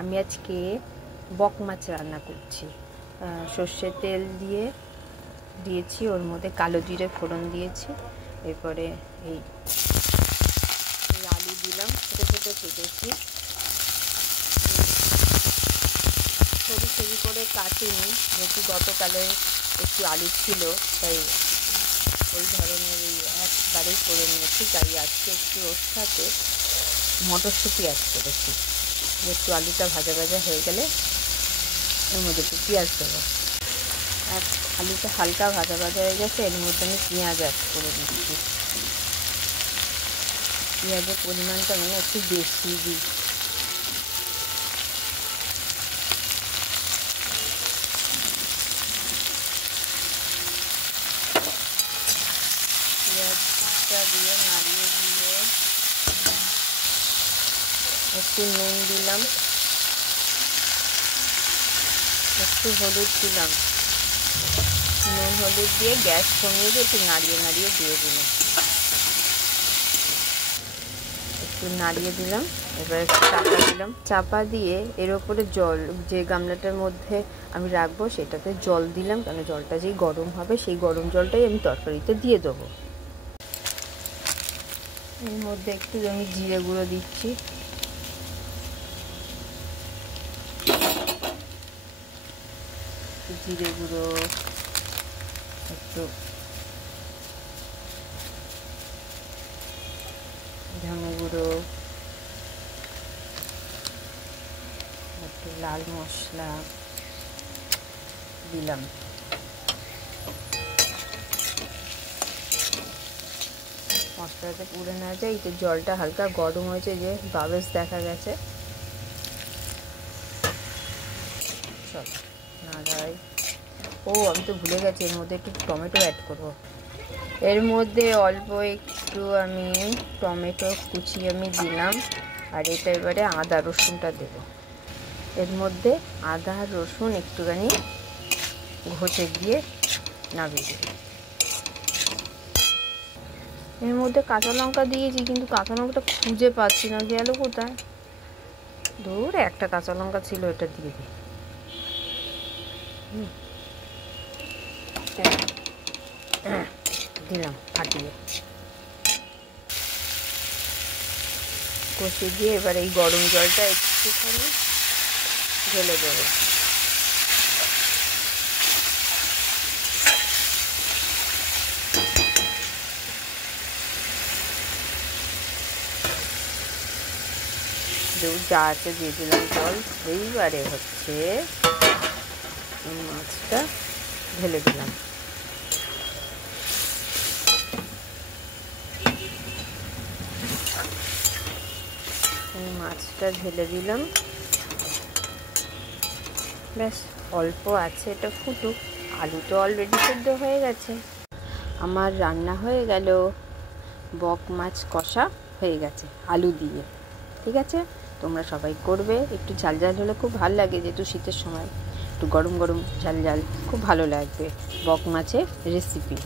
আমি আজকে বক মাছ রান্না করছি। সর্ষের তেল দিয়েছি, ওর মধ্যে কালো জিরে ফোড়ন দিয়েছি। এরপরে এই আলু দিলাম, ছোটো ছোটো কেটেছি, সরু সরু করে কাটিনি, যেহেতু গতকালে একটু আলু ছিল তাই ওই ধরনের একবারেই করে নিয়েছি। তাই আজকে একটু ওর সাথে মটরশুঁটি অ্যাড করেছি। একটু আলুটা ভাজা ভাজা হয়ে গেলে এর মধ্যে একটু পেঁয়াজ দেবো। আর আলুটা হালকা ভাজা ভাজা হয়ে গেছে, এর মধ্যে আমি পেঁয়াজ অ্যাড করে দিচ্ছি। পেঁয়াজের পরিমাণটা মানে একটু বেশি দিই। পেঁয়াজটা দিয়ে নাড়িয়ে দিয়ে একটু নুন দিলাম, একটু হলুদ দিলাম। নুন হলুদ দিয়ে গ্যাস কমিয়ে দিয়ে একটু নাড়িয়ে দিয়ে দিলাম। একটু নাড়িয়ে দিলাম, এবার চাপা দিলাম। চাপা দিয়ে এর ওপরে জল, যে গামলাটার মধ্যে আমি রাখবো সেটাতে জল দিলাম, কারণ জলটা যেই গরম হবে সেই গরম জলটাই আমি তরকারিতে দিয়ে দেবো। এর মধ্যে একটু আমি জিরে গুঁড়ো দিচ্ছি, জিরে গুঁড়ো, একটু ধনে গুঁড়ো, একটু লাল মশলা দিলাম। মশলাটা পুড়ে না যায়, তো জলটা হালকা গরম হয়েছে, যে বাবেলস দেখা গেছে। চল নাড়াই। আমি তো ভুলে গেছি, এর মধ্যে একটু টমেটো অ্যাড করবো। এর মধ্যে অল্প একটু আমি টমেটো কুচি আমি দিলাম। আর এটা এবারে আদা রসুনটা দেব। এর মধ্যে আদা রসুন একটুখানি ঘষে দিয়ে নামিয়ে দেব। এর মধ্যে কাঁচা লঙ্কা দিয়েছি, কিন্তু কাঁচা লঙ্কাটা খুঁজে পাচ্ছি না, গেল কোথায়? ধুর, একটা কাঁচা লঙ্কা ছিল, এটা দিয়ে দিই। দিলাম ফাটিয়ে, কষিয়ে দিয়ে এবার এই গরম জলটা একটুখানি ঢেলে দেবো। যা আছে দিয়ে দিলাম জল। এইবারে হচ্ছে মাছটা ঢেলে দিলাম। মাছটা ঢেলে দিলাম, ব্যাস অল্প আছে, এটা ফুটুক। আলু তো অলরেডি সেদ্ধ হয়ে গেছে। আমার রান্না হয়ে গেল, বক মাছ কষা হয়ে গেছে আলু দিয়ে। ঠিক আছে, তোমরা সবাই করবে। একটু ঝাল ঝাল হলে খুব ভালো লাগে, যেহেতু শীতের সময় একটু গরম গরম ঝাল ঝাল খুব ভালো লাগবে। বক মাছের রেসিপি।